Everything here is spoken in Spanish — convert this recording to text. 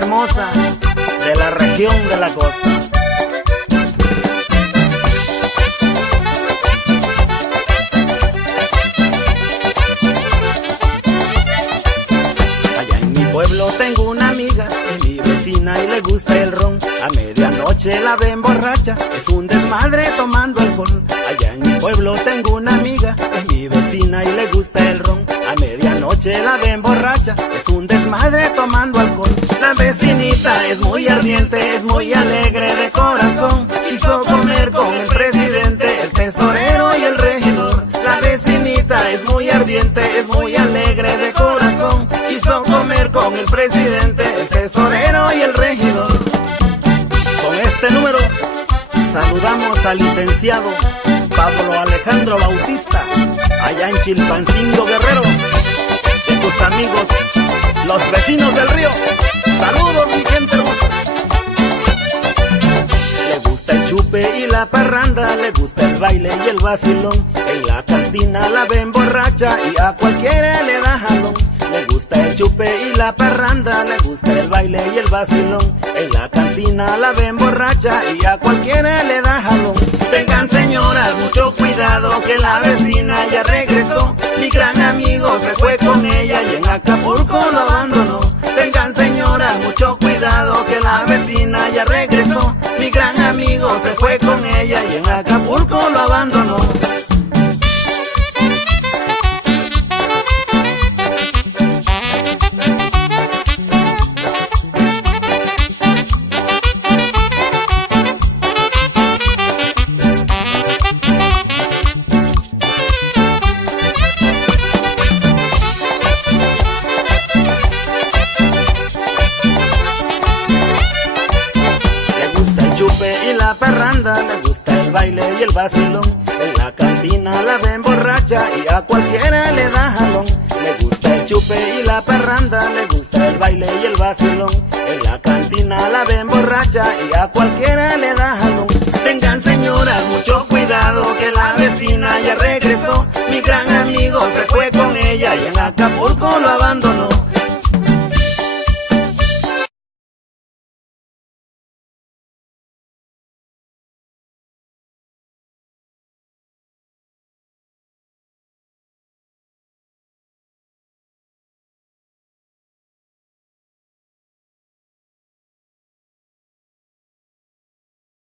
hermosa de la región de la costa. Allá en mi pueblo tengo una amiga, es mi vecina y le gusta el ron. A medianoche la ven borracha, es un desmadre tomando alcohol. Allá en mi pueblo tengo una amiga, es mi vecina y le gusta el ron. A medianoche la ven borracha, es un desmadre tomando alcohol. La vecinita es muy ardiente, es muy alegre de corazón. Quiso comer con el presidente, el tesorero y el regidor. La vecinita es muy ardiente, es muy alegre de corazón. Quiso comer con el presidente, el tesorero y el regidor. Con este número saludamos al licenciado Pablo Alejandro Bautista, allá en Chilpancingo, Guerrero, y sus amigos, los vecinos del río. Saludos, mi gente hermosa. Le gusta el chupe y la parranda, le gusta el baile y el vacilón. En la cantina la ven borracha y a cualquiera le da jalón. Le gusta el chupe y la parranda, le gusta el baile y el vacilón. En la cantina la ven borracha y a cualquiera le da jalón. Tengan señoras mucho cuidado que la vecina ya regresó. Mi gran amigo se fue con ella y en Acapulco lo abandonó. Tengan señoras mucho cuidado que la vecina ya regresó. Mi gran amigo se fue con ella y en Acapulco lo abandonó. Y la parranda, le gusta el baile y el vacilón. En la cantina la ven borracha y a cualquiera le da jalón. Le gusta el chupe y la parranda, le gusta el baile y el vacilón. En la cantina la ven borracha y a cualquiera le da jalón. Tengan señoras mucho cuidado que la vecina ya regresó. Mi gran amigo se fue con ella y en Acapulco lo abandonó.